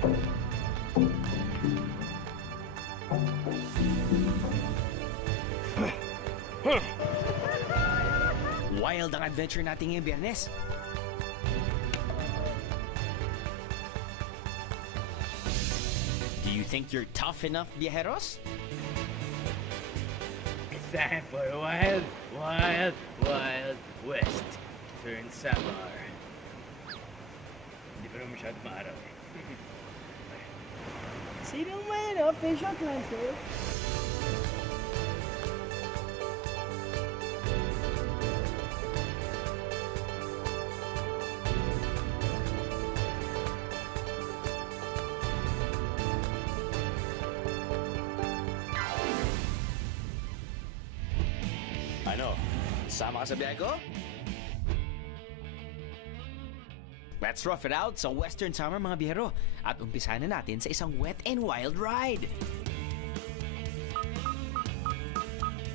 Wild ang adventure natin ngayong Biyernes. Do you think you're tough enough, viajeros? It's time for a wild, wild, wild west. Turn Samar. Hindi pa naman masyado maaraw eh. Sino man, official transfer? Ano? Sama ka sa biyahe ko? Let's rough it out sa Western Summer mga biyahero at umpisahan na natin sa isang wet and wild ride.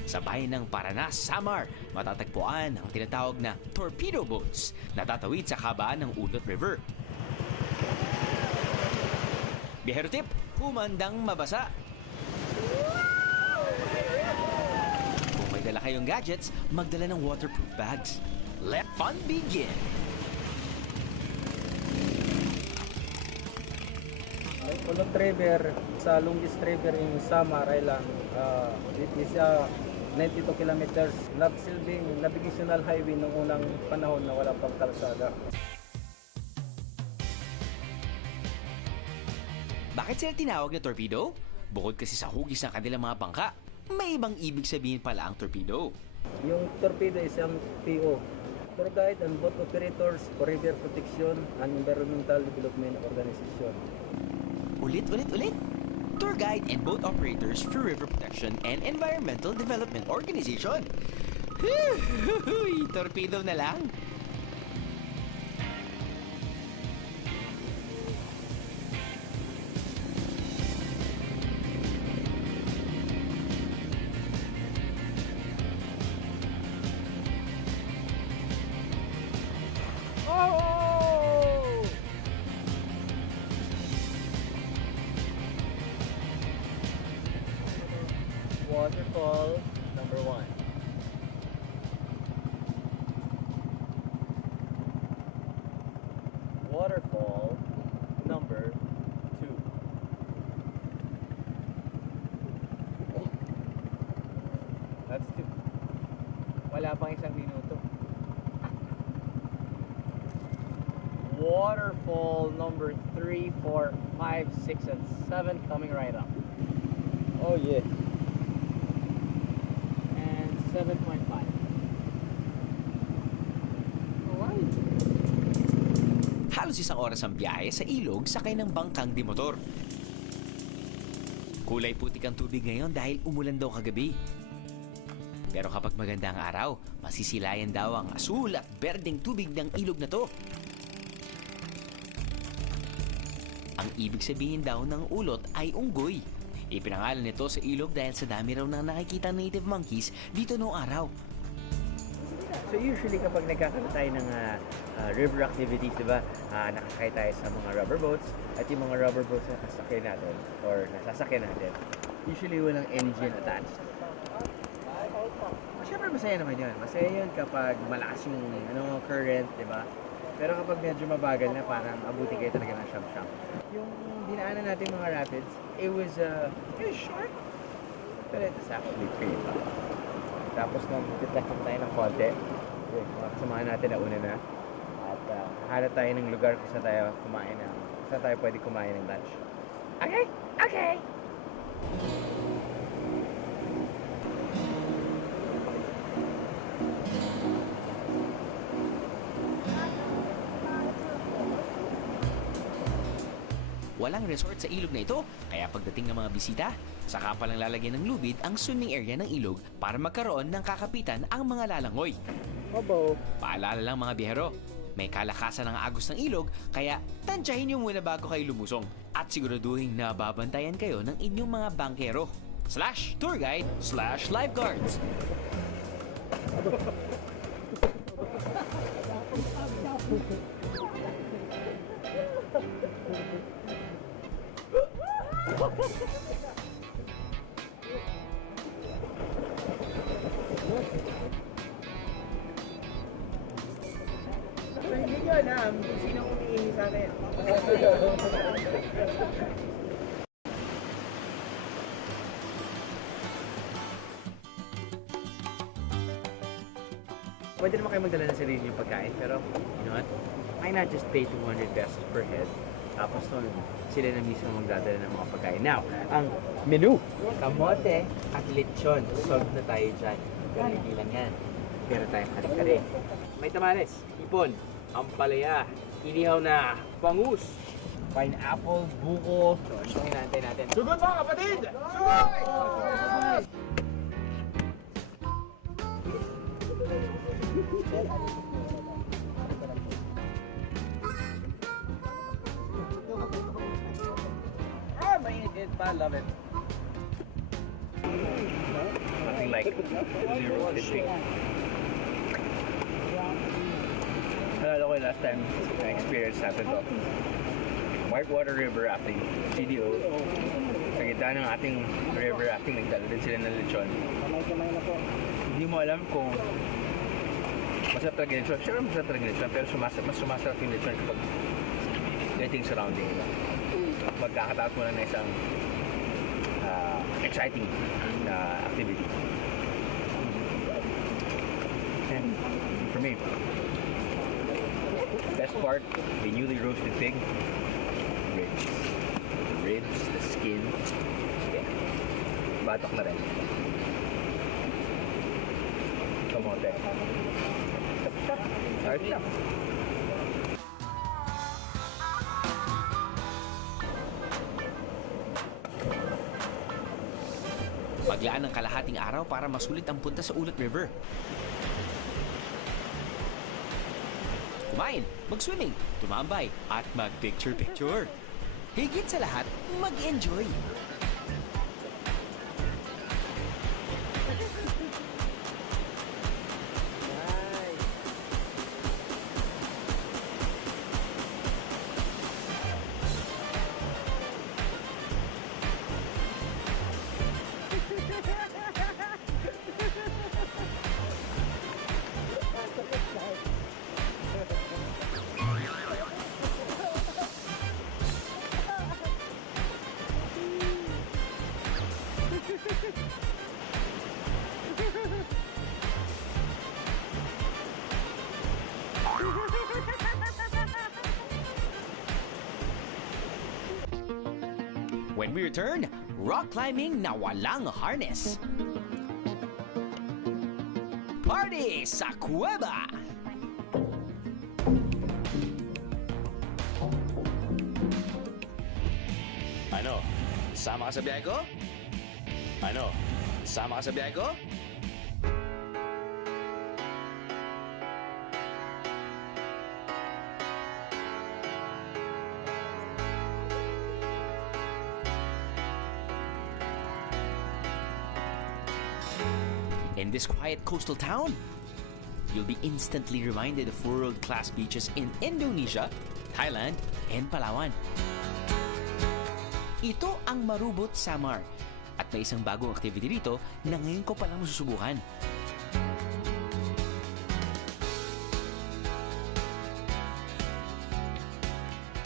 Sa bayan ng Paranas, Samar, matatagpuan ang tinatawag na torpedo boats na tatawid sa kabaan ng Ulot River. Biyahero tip, humandang mabasa. Kung may dala kayong gadgets, magdala ng waterproof bags. Let fun begin! Ulot River, sa longest river in Samar Island, it is 92 kilometers. Nagsilbing navigational highway noong unang panahon na wala pang kalsada. Bakit sila tinawag na torpedo? Bukod kasi sa hugis ng kanilang mga bangka, may ibang ibig sabihin pala ang torpedo. Yung torpedo is ang PO, Tour Guide and Boat Operators for River Protection and Environmental Development Organization. Ulit. Tour Guide and Boat Operators for River Protection and Environmental Development Organization. Torpedo na lang. Waterfall number 1. Waterfall number 2. That's 2. Wala pang isang minuto. Waterfall number 3, 4, 5, 6, and 7 coming right up. Oh yeah. 7.5. Alright. Halos isang oras ang biyahe sa ilog sakay ng bangkang dimotor. Kulay putik ang tubig ngayon dahil umulan daw kagabi. Pero kapag maganda ang araw, masisilayan daw ang asul at berdeng tubig ng ilog na to. Ang ibig sabihin daw ng ulot ay unggoy. Ipinangalan nito sa ilog dahil sa dami raw ng nakikita native monkeys dito noong araw. So usually kapag nagkakaroon tayo ng river activities, diba, nakakay tayo sa mga rubber boats at yung mga rubber boats na nasasakyan natin or nasasakyan natin, usually walang engine attached. Siyempre masaya naman yun. Masaya yun kapag malakas yung current, diba? Pero kapag medyo mabagal na, parang abuti kayo talaga ng siyam-siyam. Yung dinaanan natin mga rapids, it was short, but it was actually pretty fun. Tapos nung titlakan tayo ng konti, mga kasamahan natin na una na, at hanap tayo ng lugar kung saan tayo pwede kumain ng lunch. Okay! Walang resort sa ilog na ito, kaya pagdating ng mga bisita, saka palang lalagyan ng lubid ang swimming area ng ilog para magkaroon ng kakapitan ang mga lalangoy. Obo. Paalala lang mga biyahero, may kalakasan ng agos ng ilog, kaya tansyahin nyo muna bago kayo lumusong. At siguraduhin na babantayan kayo ng inyong mga bangkero, /tour guide, /lifeguards. Hindi nyo alam kung sino umiihi sa akin. Pwede naman kayo magdala ng sarili yung pagkain, pero you know what? Why not just pay 200 pesos per head? Tapos nun, sila na mismo magdadala ng mga pagkain. Now, ang menu, kamote at lechon. Solved na tayo dyan. Pero hindi lang yan. Pero tayong kare-kare. May tamales, ipon, ampalaya, inihaw na bangus, pineapple, buko. So, ano yung hinahantay natin? Sugod mga kapatid! Sugod! Ah, mainit pa. Love it. Nothing like zero fishing. Nalala ko yung last time na experience natin to. Whitewater River Rafting, CDO. Sa gitna ng ating river rafting, nagdala din sila ng lechon. Hindi mo alam kung masarap talaga yung lechon. Sure, masarap talaga yung lechon, pero mas sumasarap yung lechon kapag ganito yung surrounding nila. Magkakataas mo lang na isang exciting na activity. And for me, best part, the newly roasted pig, ribs. The ribs, the skin, yeah. Batok na rin. Kamote. Ayos lang. Maglaan ng kalahating araw para masulit ang punta sa Ulot River. Kumain, mag-swimming, tumambay, at mag-picture-picture. Higit sa lahat, mag-enjoy. When we return, rock climbing na walang harness. Party sa kuweba! Ano? Sama ka sa biyahe ko? Ano? Sama ka sa biyahe ko? In this quiet coastal town, you'll be instantly reminded of world-class beaches in Indonesia, Thailand, and Palawan. Ito ang Marubut Samar at may isang bagong activity dito na ngayon ko palang masusubukan.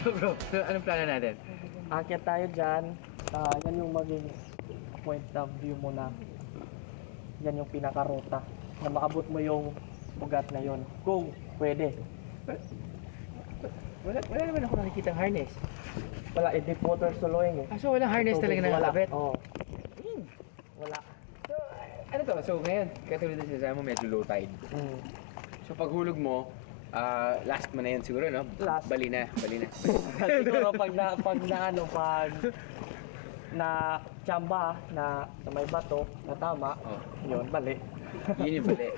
So bro, anong plano natin? Akyat tayo dyan. Yan yung maging point of view mo na. Yan yung pinaka-ruta. Na maabot mo yung bugat na yon. Kung pwede. Wala naman ako nakikita harness. Wala, deep water soloing eh. So walang harness talaga na nakakabit? Oo. Wala. So, ano to? So ngayon, katulad na sinasabi mo, medyo low tide. So paghulog mo, last mo na yun siguro, no? Last. Bali na. Siguro pag na tsamba na sa may bato na tama, yun, bali. Yun yung bali.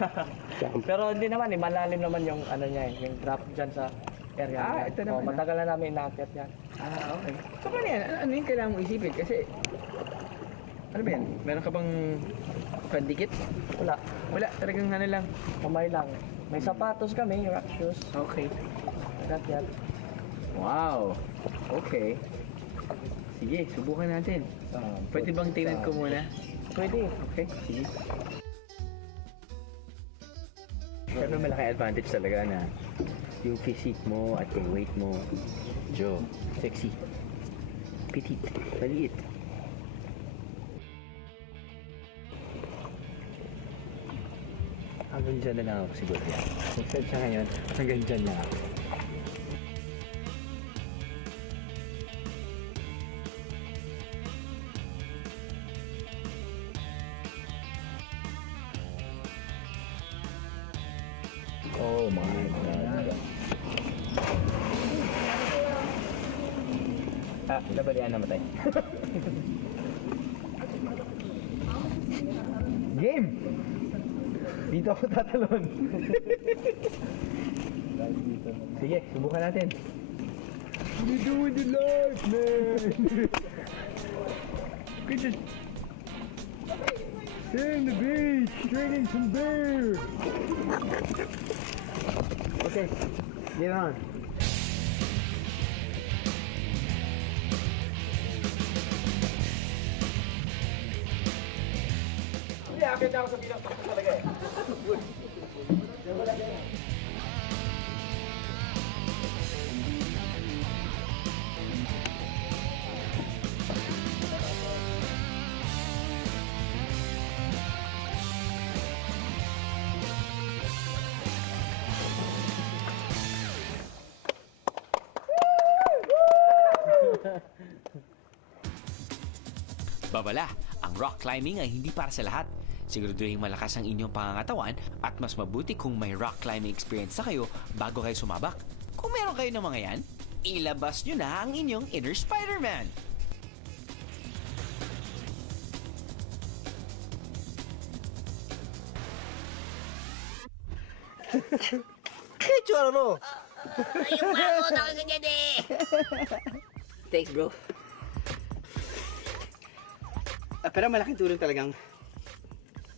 Pero hindi naman eh, malalim naman yung ano niya eh, yung drop dyan sa area. niya. Ito naman. Matagal na namin inaakyat yan. Okay. So paano yan? Ano yung kailangan mong isipin? Kasi, ano ba yan? Meron ka bang pandikit? Wala, Wala, talagang ano lang. kamay lang. May sapatos kami, rock shoes, Okay. akyat. Wow. Okay. Sige, subukan natin. Pwede bang tingnan ko muna? Pwede. Okay, sige. Pero malaki advantage talaga na yung physique mo at yung weight mo, Joe, sexy, petite, maliit. Hanggang dyan na lang ako siguro yan. Kung siya ngayon, hanggang dyan na ako. Oh my God. Nabalian namatay. Game! Dito ako tatalon. Sige, subukan natin. You doing the life, man! Just stay on the beach, drinking some beer. Okay, get on. Hindi, akit ako sa bilang talaga eh. Babala, ang rock climbing ay hindi para sa lahat. Siguraduhin malakas ang inyong pangangatawan at mas mabuti kung may rock climbing experience na kayo bago kayo sumabak. Kung meron kayo ng mga yan, ilabas nyo na ang inyong inner Spider-Man! Ayun pa ako, nakaganyan eh. Thanks, bro. Pero malaking tulong talagang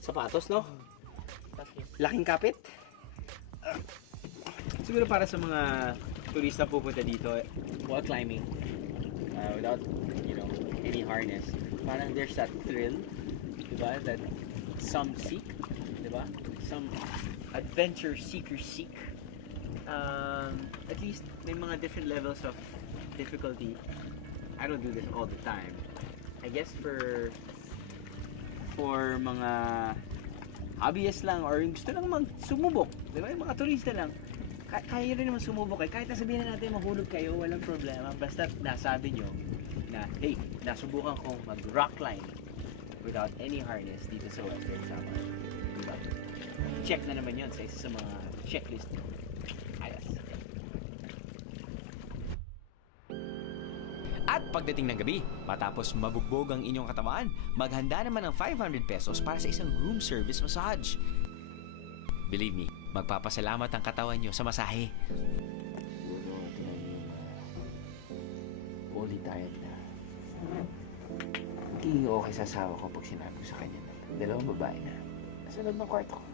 sapatos, no? Laking kapit. Siguro para sa mga turista pupunta dito while climbing without, any harness. Parang there's that thrill, diba? That some seek, diba? Some adventure seekers seek. At least may mga different levels of difficulty. I don't do this all the time. I guess for mga hobbyists lang or yung gusto lang sumubok, di ba? Yung mga turista lang, kaya rin naman sumubok eh. Kahit nasabihin na natin mahulog kayo, walang problema. Basta nasabi nyo na, hey, nasubukan kong mag-rock climb without any harness dito sa Western Samar. Diba? Check na naman yun sa isa sa mga checklist nyo. Ayos. At pagdating ng gabi, matapos mabugbog ang inyong katawan, maghanda naman ng 500 pesos para sa isang room service massage. Believe me, magpapasalamat ang katawan nyo sa masahe. Fully tired na. Magiging okay sa asawa ko pag sinabi ko sa kanya na dalawang babae na nasa loob ng kwarto ko.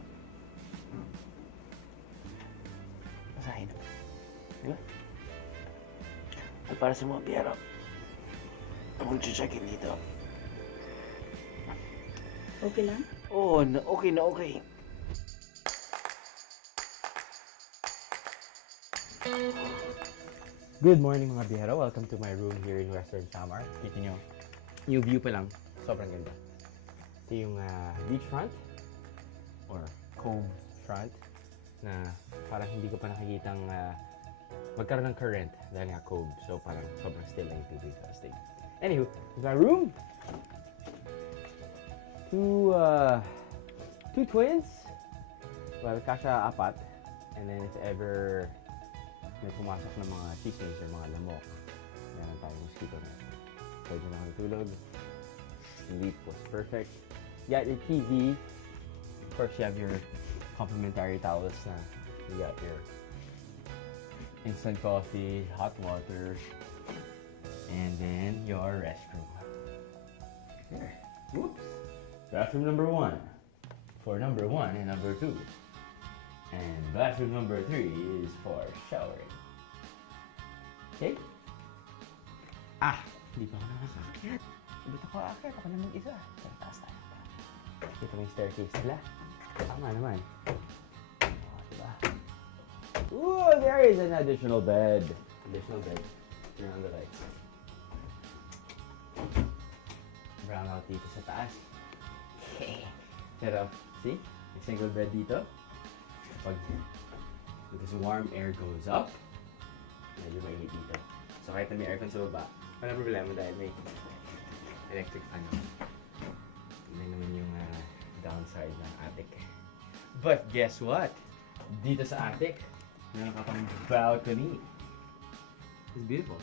Masahe na. Di ba? At para sa mga biyero, mag-check-in dito. Okay lang? Oo, okay na okay. Good morning mga biyero. Welcome to my room here in Western Samar. Kita nyo, yung view pa lang, sobrang ganda. Ito yung beachfront or cove front na parang hindi ko pa nakikitang magkaroon ng current dahil nga cove. So parang sobrang still lang yung tubig. Anywho, it's my room. Two twins. Well, kasha apat. And then if ever may pumasok ng mga chickens or mga lamok, meron tayong mosquito net. Pwede na matulog. Sleep was perfect. You got your TV. Of course, you have your complimentary towels na. You got your instant coffee, hot water, and then your restroom. There. Whoops. Bathroom number 1 for number 1 and number 2. And bathroom number 3 is for showering. Okay? Hindi pa ako nakakaakyat. Ba't ako aakyat? Ako naman isa. Sa taas tayo. Dito may staircase nila. Tama naman. Oh, diba? Ooh, there is an additional bed. Additional bed. Turn on the lights. Brown out dito sa taas. Pero, see? May single bed dito. Pag this warm air goes up, medyo mainit dito. So kahit na may aircon sa baba, wala problema dahil may electric fan. Yun naman yung downside ng attic. But guess what? Dito sa attic, meron ka pang balcony. It's beautiful.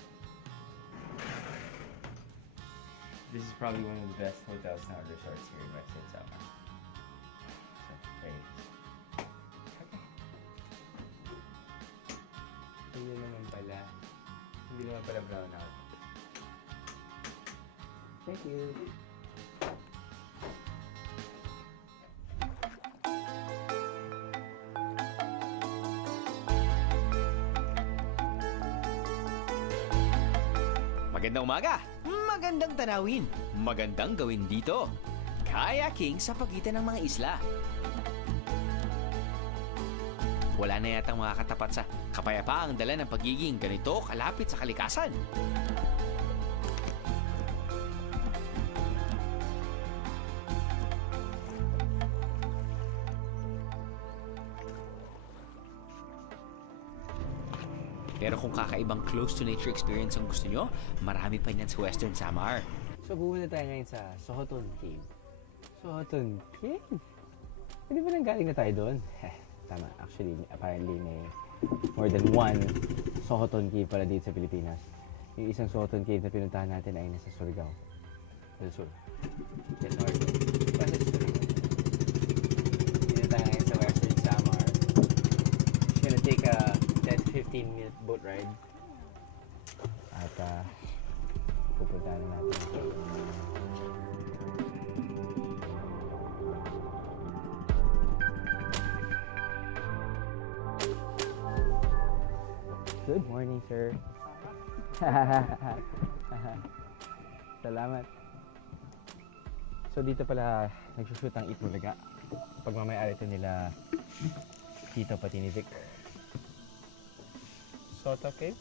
This is probably one of the best hotels now, resorts here in Western Samar. So, there it is. Okay. Ayun naman pala. Hindi naman pala brown out. Thank you. Magandang umaga! Magandang tanawin! Magandang gawin dito! Kayaking sa pagitan ng mga isla. Wala na yatang makakatapat sa kapayapaang dala ng pagiging ganito kalapit sa kalikasan. Pero kung kakaibang close-to-nature experience ang gusto nyo, marami pa niyan sa Western Samar. So, pupunta tayo ngayon sa Sohoton Cave. Sohoton Cave? Hindi ba nang galing na tayo doon? Tama. Actually, apparently may more than one Sohoton Cave pala dito sa Pilipinas. Yung isang Sohoton Cave na pinuntahan natin ay nasa Surigao. Del Sur. Del Norte. Basta sa Surigao. Dito tayo ngayon sa Western Samar. It's gonna take a 10-15 minute boat ride. At pupuntahan na natin. Good morning, sir. Salamat. So dito pala nagsushoot ang Itbulaga. Pagmamayari ito nila Tito pati ni Vic. Soto Cave?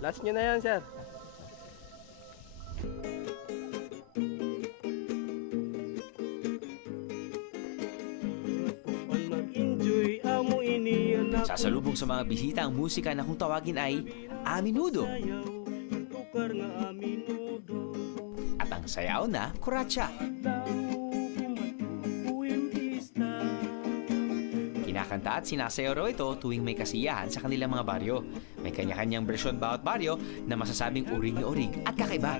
Last nyo na yan, sir. Sasalubong sa mga bisita ang musika na kung tawagin ay Aminudo. At ang sayaw na Kuratsa. Kinakanta at sinasayaw raw ito tuwing may kasiyahan sa kanilang mga baryo. May kanya-kanyang bersyon bawat baryo na masasabing uring-urig at kakaiba.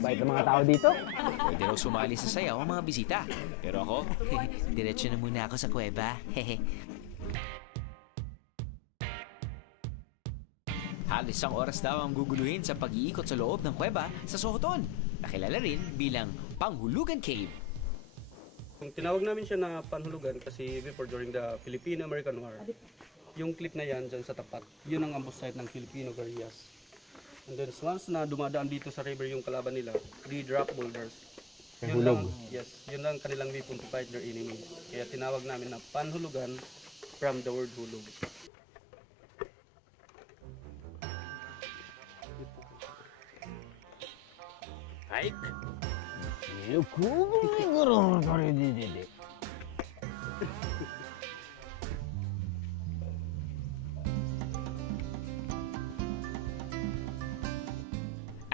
Bait ng mga tao dito. Pwede raw sumali sa sayaw ang mga bisita. Pero ako, diretso na muna ako sa kuweba. Halos isang oras daw ang guguluhin sa pag-iikot sa loob ng kuweba sa Sohoton, nakilala rin bilang Panghulugan Cave. Tinawag namin siya na Panghulugan kasi before during the Filipino-American War, yung cliff na yan dyan sa tapat, yun ang ambush site ng Filipino guerrillas. And then once na dumadaan dito sa river yung kalaban nila, they drop boulders. Yun lang, yes, yun lang kanilang weapon to fight their enemy. Kaya tinawag namin na Panhulugan from the word hulog. Hike?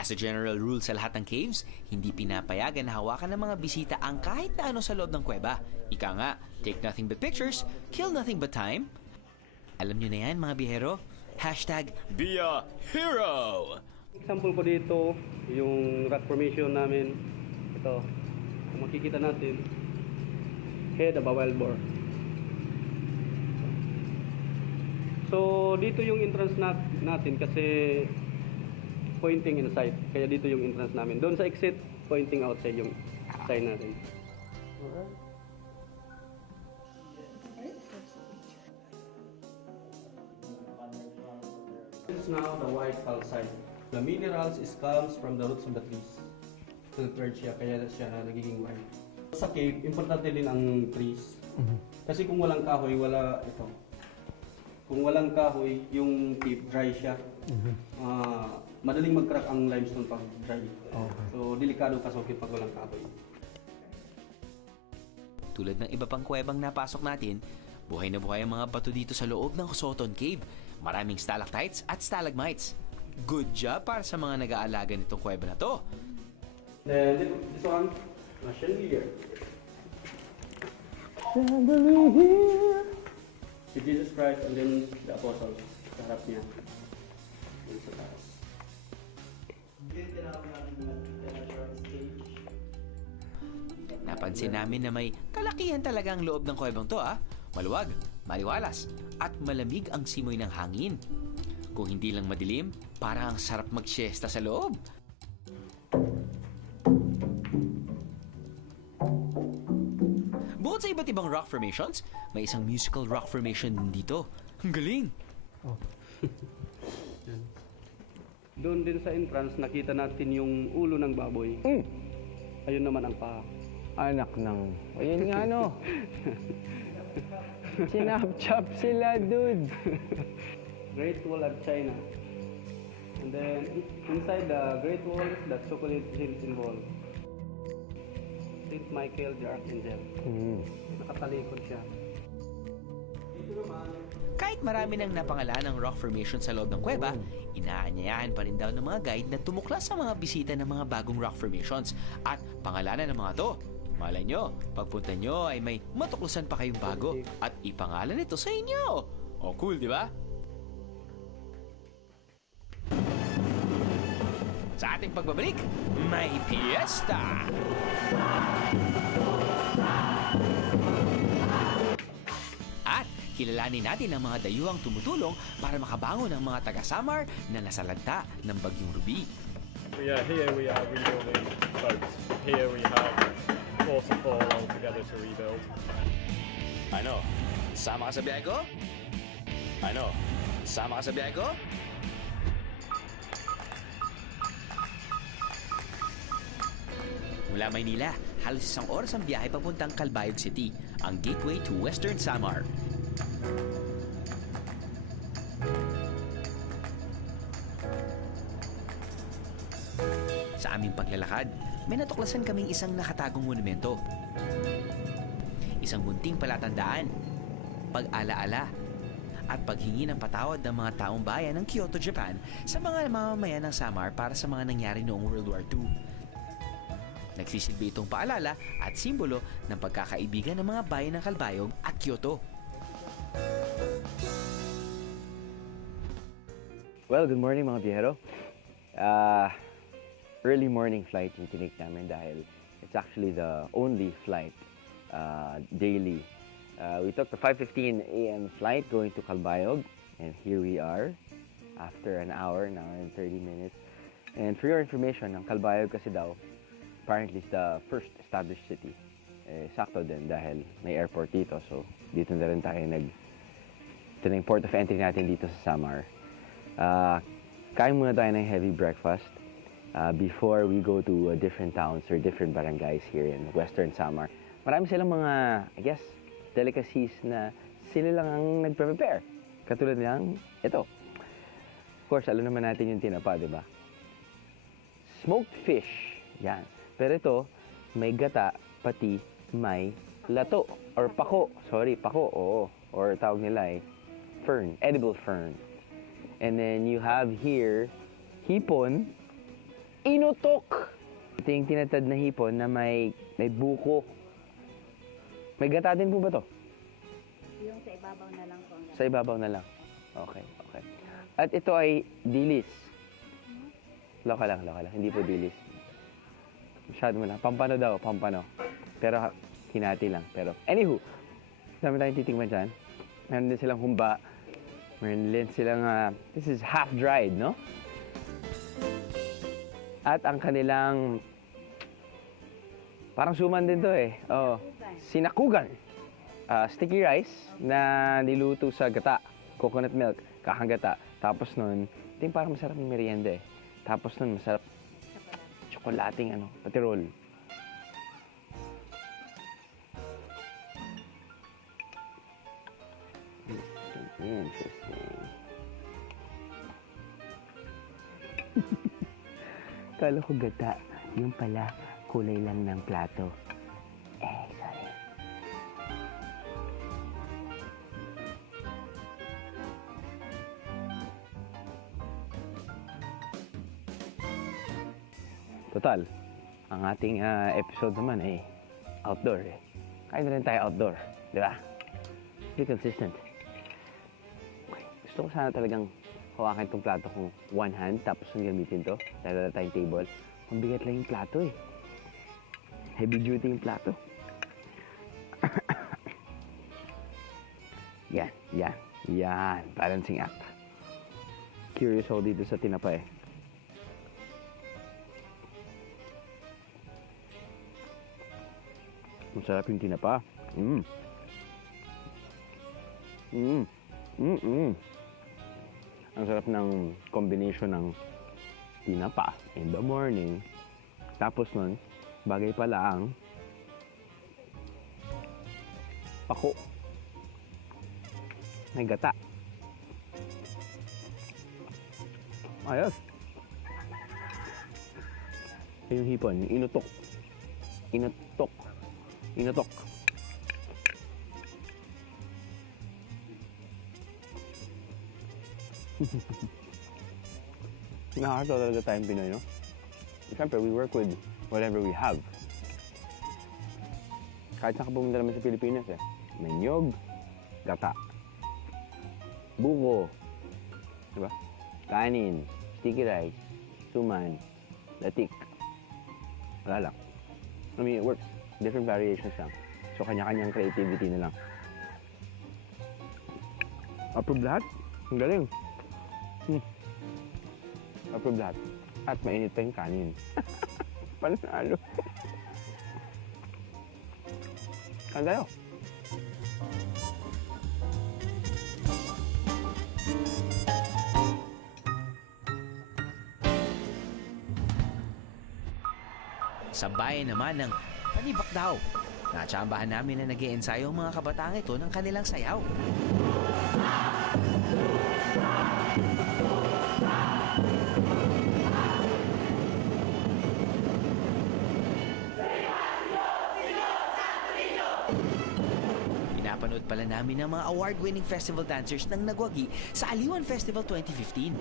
As a general rule sa lahat ng caves, hindi pinapayagan na hawakan ng mga bisita ang kahit na ano sa loob ng kuweba. Ika nga, take nothing but pictures, kill nothing but time. Alam nyo na yan mga bihero? Hashtag Be a hero! Example ko dito, yung rock formation namin. Ito, kung makikita natin, head of a wild boar. So, dito yung entrance natin kasi pointing inside. Kaya dito yung entrance namin. Doon sa exit, pointing outside yung sign natin. This is now the white calcite. The minerals comes from the roots of the trees. Filtered siya, kaya siya nagiging white. Sa cave, importante din ang trees. Kasi kung walang kahoy, wala ito. Kung walang kahoy, yung cave dry siya. Madaling mag-crack ang limestone pag dry. So, delikado pasokit pag walang kahoy. Tulad ng iba pang kuwebang napasok natin, buhay na buhay ang mga bato dito sa loob ng Soton Cave. Maraming stalactites at stalagmites. Good job para sa mga nag-aalaga nitong kuweba na to. Then, this one, chandelier. Si Jesus Christ and then the apostles. Sa harap niya. Yun sa taas. Napansin namin na may kalakihan talaga ang loob ng kuwebang to Maluwag, maliwalas, at malamig ang simoy ng hangin. Kung hindi lang madilim, parang ang sarap mag-siesta sa loob. Bukod sa iba't ibang rock formations, may isang musical rock formation din dito. Ang galing! Doon din sa entrance, nakita natin yung ulo ng baboy. Ayun naman ang paa. Anak ng... Ayun nga, no? Sinap-chop sila, dude. Great Wall of China. And then, inside the Great Wall is the chocolate hill symbol. St. Michael the Archangel. Nakatalikod siya. Kahit marami nang napangalan ng rock formation sa loob ng kuweba, inaanyayahan pa rin daw ng mga guide na tumuklas sa mga bisita ng mga bagong rock formations at pangalanan ng mga to. Malay nyo, pagpunta nyo ay may matuklasan pa kayong bago at ipangalan ito sa inyo. O cool, di ba? Sa ating pagbabalik, may piyesta! At kilalanin natin ang mga dayuhang tumutulong para makabangon ang mga taga-Samar na nasalanta ng Bagyong Ruby. Yeah, here we are rebuilding boats. Here we have 4 to 4 all together to rebuild. Ano? Sama ka sa biyahe ko? Ano? Sama ka sa biyahe ko? Mula Maynila, halos 1 oras ang biyahe papuntang Calbayog City, ang gateway to Western Samar. Sa aming paglalakad, may natuklasan kaming isang nakatagong monumento. Isang munting palatandaan, pag-alaala, at paghingi ng patawad ng mga taong bayan ng Kyoto, Japan sa mga mamamayan ng Samar para sa mga nangyari noong World War II. Nagsisilbi itong paalala at simbolo ng pagkakaibigan ng mga bayan ng Calbayog at Kyoto. Well, good morning mga biyahero. Early morning flight yung tinake namin dahil it's actually the only flight daily. We took the 5:15 a.m. flight going to Calbayog, and here we are after an hour and 30 minutes. And for your information, ang Calbayog kasi daw, apparently is the first established city. Sakto din dahil may airport dito, so dito na rin tayo ito na yung port of entry natin dito sa Samar. Kain muna tayo ng heavy breakfast before we go to different towns or different barangays here in Western Samar. Marami silang mga, I guess, delicacies na sila lang ang nagpre-prepare. Katulad ng ito. Of course, alam naman natin yung tinapa, di ba? Smoked fish. Yan. Pero ito, may gata, pati may lato. Or pako. Sorry, pako. Oo. Or tawag nila fern. Edible fern. And then you have here, hipon, inutok. Ito yung tinatad na hipon na may buko. May gata din po ba to? Yung sa ibabaw na lang po. Sa ibabaw na lang. Okay, okay. At ito ay dilis. Loka lang. Hindi po dilis. Masyado mo na. Pampano daw, pampano. Pero hinati lang. Pero anywho, dami tayong titingnan dyan. Meron din silang humba. Meron din silang, this is half-dried, no? At ang kanilang, parang suman din to eh. Oh, sinakugan. Sticky rice na niluto sa gata. Coconut milk, kakagata. Tapos nun, ito yung parang masarap yung merienda eh. Tapos nun, masarap tsokolating patirol. Interesting. Kala ko gata. Yung pala, kulay lang ng plato. Sorry. Total, ang ating episode naman ay outdoor eh. Kain na rin tayo outdoor, di ba? Be consistent. Okay. Gusto ko sana talagang hawakan itong plato kong one hand tapos nang gamitin to. Dahil wala tayong table. Mabigat lang yung plato eh. Heavy duty yung plato. Yan. Balancing act. Curious ako dito sa tinapa eh. Masarap yung tinapa. Ang sarap ng combination ng tinapa in the morning. Tapos nun, bagay pala ang pako. May gata. Ayos. Yung hipon, yung inutok. Inutok. Nakakatawa talaga tayong Pinoy, no? Siyempre, we work with whatever we have. Kahit saan ka pumunta naman sa Pilipinas, eh. May niyog, gata, buko, diba? Kanin, sticky rice, suman, latik. Wala lang. I mean, it works. Different variations lang. So, kanya-kanyang creativity na lang. Approve lahat? Ang galing. Approve lahat. At mainit pa yung kanin. Panalo. Kain tayo. Sa bayan naman ng Panibak daw. Natsambahan namin na nag-iensayo ang mga kabataang ito ng kanilang sayaw. Pinapanood pala namin ang mga award-winning festival dancers ng nagwagi sa Aliwan Festival 2015.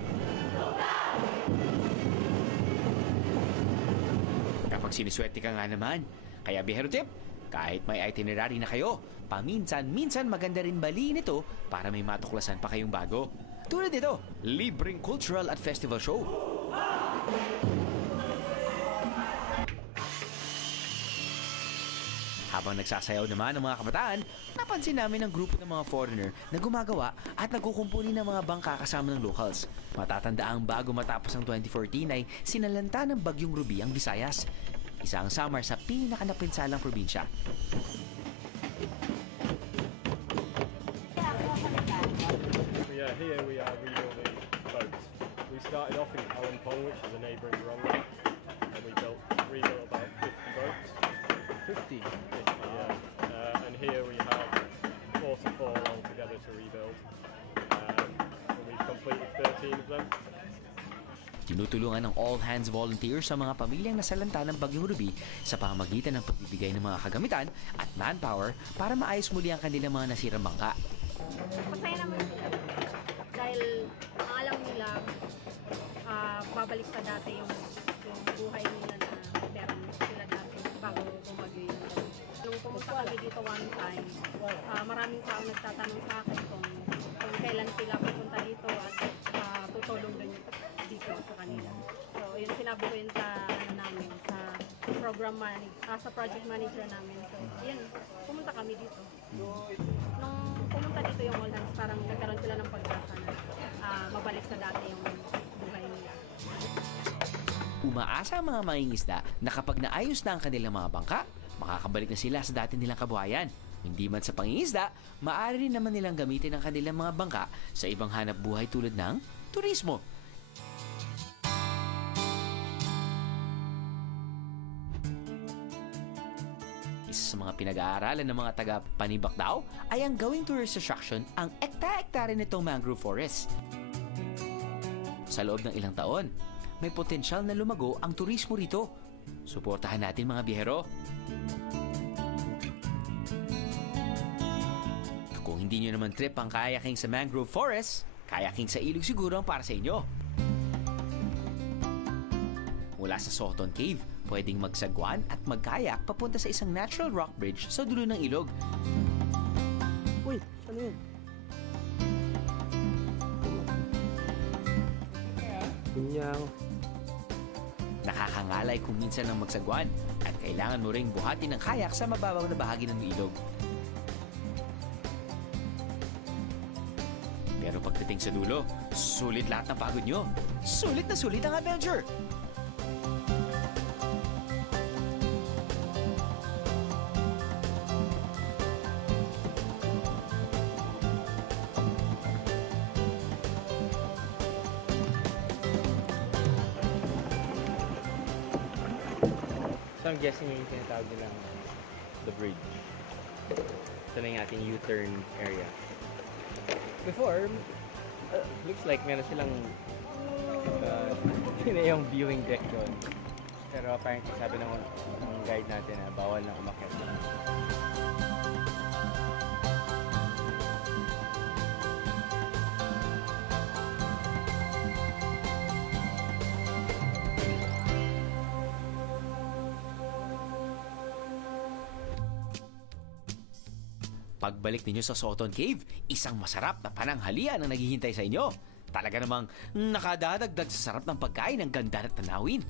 Kapag siniswerte ka nga naman, kaya bihero tip, kahit may itinerary na kayo, paminsan-minsan maganda rin baliin ito para may matuklasan pa kayong bago. Tulad nito, libreng cultural at festival show. Habang nagsasayaw naman ang mga kabataan, napansin namin ang grupo ng mga foreigner na gumagawa at nagkukumpuni ng mga bangka kasama ng locals. Matatandaang bago matapos ang 2014 ay sinalanta ng Bagyong Ruby ang Visayas. Isang summer sa pinakanapinsalang probinsya. Yeah, here we are rebuilding boats. We started off in Kalimpong, which is a neighbouring Ronga, and we rebuilt about 50 boats. 50? Yeah. And here we have 44 altogether to rebuild. And we've completed 13 of them. Tinutulungan ng All Hands Volunteers sa mga pamilyang nasalanta ng Bagyong Ruby sa pamamagitan ng pagbibigay ng mga kagamitan at manpower para maayos muli ang kanilang mga nasirang bangka. Masaya naman sila. Dahil ang alam nila, babalik sa dati yung buhay nila na meron sila dati bago bumagyo yun. Nung pumunta kami dito one time, maraming tao nagtatanong sa akin kung kailan sila pupunta dito at tutulong din dito sa kanila. So, yun, sinabi ko yun sa namin, sa program manager, sa project manager namin. So, yun, pumunta kami dito. Nung pumunta dito yung All Hands, parang nagkaroon sila ng pag-asa na mabalik sa dati yung buhay nila. Umaasa ang mga mangingisda na kapag naayos na ang kanilang mga bangka, makakabalik na sila sa dati nilang kabuhayan. Hindi man sa pangingisda, maaari rin naman nilang gamitin ang kanilang mga bangka sa ibang hanap buhay tulad ng turismo. Isa sa mga pinag-aaralan ng mga taga-Panibak daw ay ang gawing tourist attraction ang ekta-ektare nitong mangrove forest. Sa loob ng ilang taon, may potensyal na lumago ang turismo rito. Suportahan natin mga biyahero. Kung hindi nyo naman trip ang kayaking sa mangrove forest, kayaking sa ilog siguro ang para sa inyo. Mula sa Soton Cave, pwedeng magsagwan at magkayak papunta sa isang natural rock bridge sa dulo ng ilog. Uy, ano yun? Pinyang. Nakakangalay kung minsan ng magsagwan at kailangan mo ring buhatin ng kayak sa mababaw na bahagi ng ilog. Pero pagdating sa dulo, sulit lahat ng pagod nyo. Sulit na sulit ang adventure! So I'm guessing yung tinatawag nilang the bridge. Ito na yung ating U-turn area. Before, looks like meron silang yun na yung viewing deck doon. Pero apparently sabi ng guide natin na bawal na umakyat. Pagbalik ninyo sa Soton Cave, isang masarap na pananghalian ang naghihintay sa inyo. Talaga namang nakadadagdag sa sarap ng pagkain ng ganda at tanawin.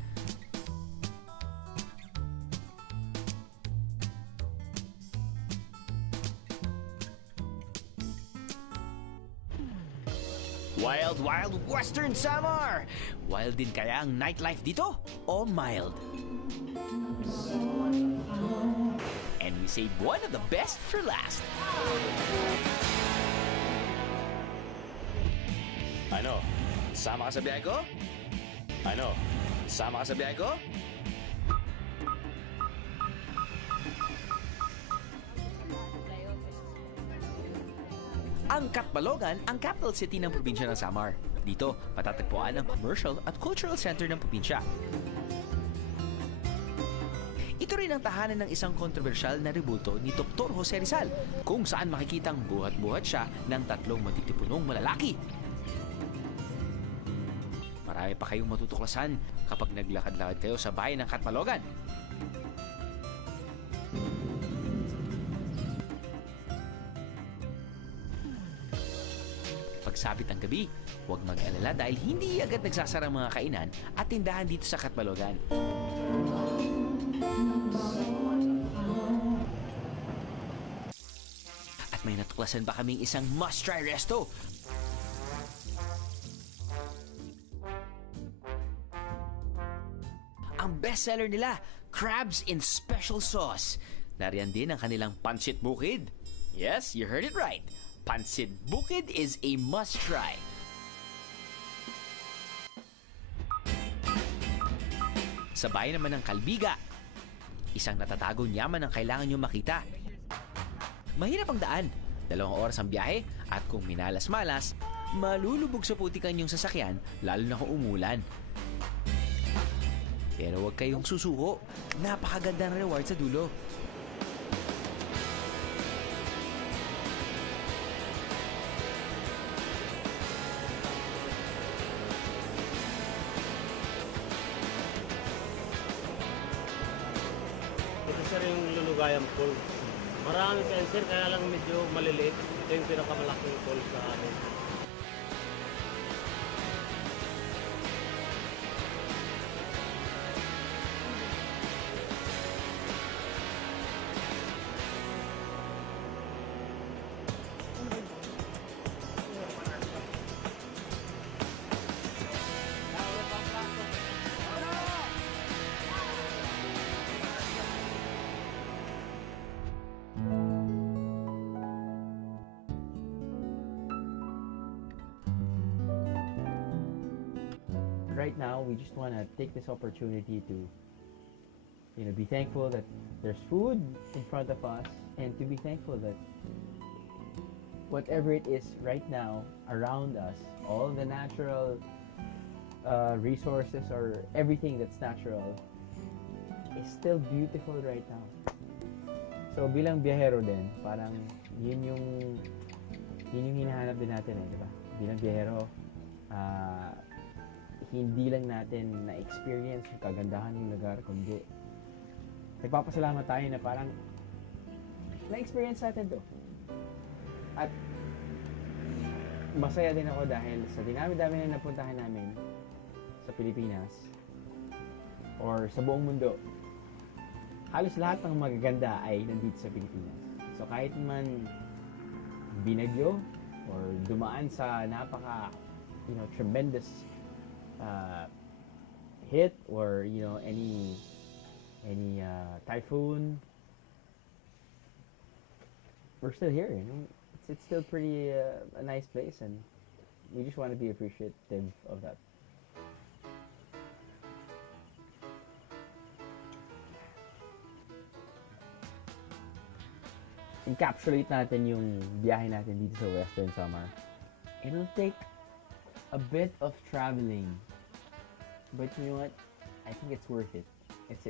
Wild Wild Western Samar! Wild din kaya ang nightlife dito? O mild? And we saved one of the best for last. Ano? Sama ka sa biyahe ko? Ano? Sama ka sa biyahe ko? Ang Catbalogan ang capital city ng probinsya ng Samar. Dito, matatagpuan ang commercial at cultural center ng probinsya. Ito rin ang tahanan ng isang kontrobersyal na rebulto ni Dr. Jose Rizal, kung saan makikitang buhat-buhat siya ng 3 matitipunong malalaki. Marami pa kayong matutuklasan kapag naglakad-lakad kayo sa bayan ng Catbalogan. Pagsabit ng gabi, huwag mag-alala dahil hindi agad nagsasara ang mga kainan at tindahan dito sa Catbalogan. At may natuklasan pa kaming isang must-try resto. Ang bestseller nila, crabs in special sauce. Nariyan din ang kanilang pancit bukid. Yes, you heard it right. Pancit bukid is a must-try. Sa bayan naman ng Kalbiga, isang natatagong yaman ang kailangan nyo makita. Mahirap ang daan, 2 oras ang biyahe, at kung minalas-malas, malulubog sa putikan yung sasakyan, lalo na kung umulan. Pero huwag kayong susuko, napakaganda ng reward sa dulo. Ito sir yung Lulugayang Falls. Marami kayo sir, kaya lang medyo maliliit. Ito yung pinakamalaking falls sa atin. right now, we just want to take this opportunity to, be thankful that there's food in front of us, and to be thankful that whatever it is right now around us, all the natural resources or everything that's natural is still beautiful right now. So bilang biyahero din, parang yun yung hinahanap din natin di ba? Bilang biyahero, hindi lang natin na-experience yung kagandahan ng lugar, kundi nagpapasalamat tayo na parang na-experience natin to. At masaya din ako dahil sa dinami-dami na napuntahan namin sa Pilipinas or sa buong mundo, halos lahat ng magaganda ay nandito sa Pilipinas. So kahit man binagyo or dumaan sa tremendous hit or any typhoon, we're still here. It's still pretty a nice place, and we just want to be appreciative of that. Encapsulate natin yung biyahe natin dito sa Western Samar. It'll take a bit of traveling, but you know what? I think it's worth it. It's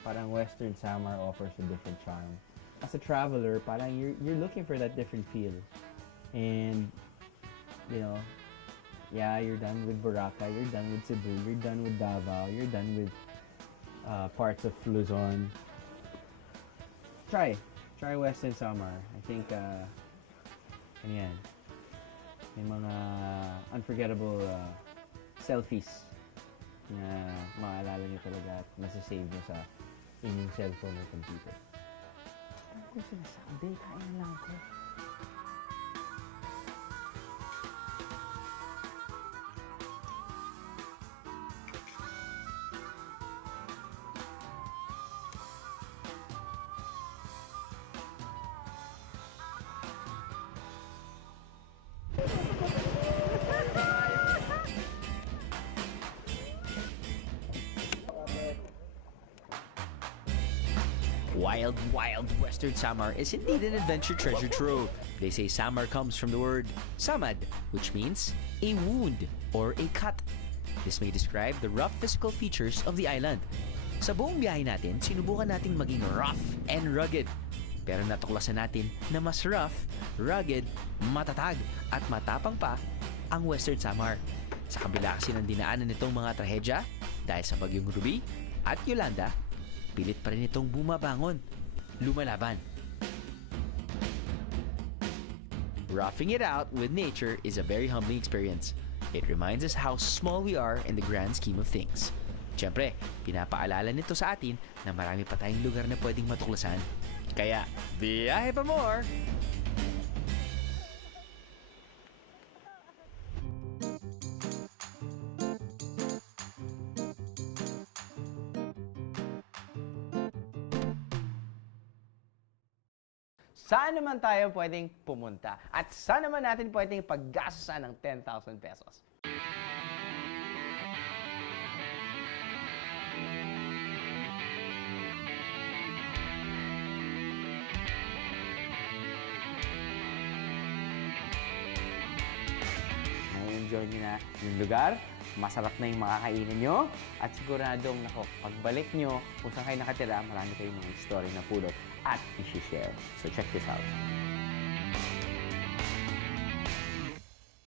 parang Western Samar offers a different charm. As a traveler, parang you're looking for that different feel, and you're done with Boracay, you're done with Cebu, you're done with Davao, you're done with parts of Luzon. Try Western Samar. I think may mga unforgettable selfies na maalala nyo talaga at masasave nyo sa inyong cellphone or computer. Ano ko sinasabi? Kain na lang ako. Wild Western Samar is indeed an adventure treasure trove. They say Samar comes from the word samad, which means a wound or a cut. This may describe the rough physical features of the island. Sa buong biyahe natin, sinubukan nating maging rough and rugged. Pero natuklasan natin na mas rough, rugged, matatag at matapang pa ang Western Samar. Sa kabila kasi ng dinaanan nitong mga trahedya dahil sa bagyong Ruby at Yolanda, pilit pa rin itong bumabangon, lumalaban. Roughing it out with nature is a very humbling experience. It reminds us how small we are in the grand scheme of things. Siyempre, pinapaalala nito sa atin na marami pa tayong lugar na pwedeng matuklasan. Kaya, biyahe pa more! Saan naman tayo pwedeng pumunta? At saan naman natin pwedeng paggastusan ng 10,000 pesos? Enjoy nyo na yung lugar, masarap na yung makakainan nyo, at siguradong pagbalik nyo, kung saan kayo nakatira, marami kayong mga story na pulot at i-share. So check this out.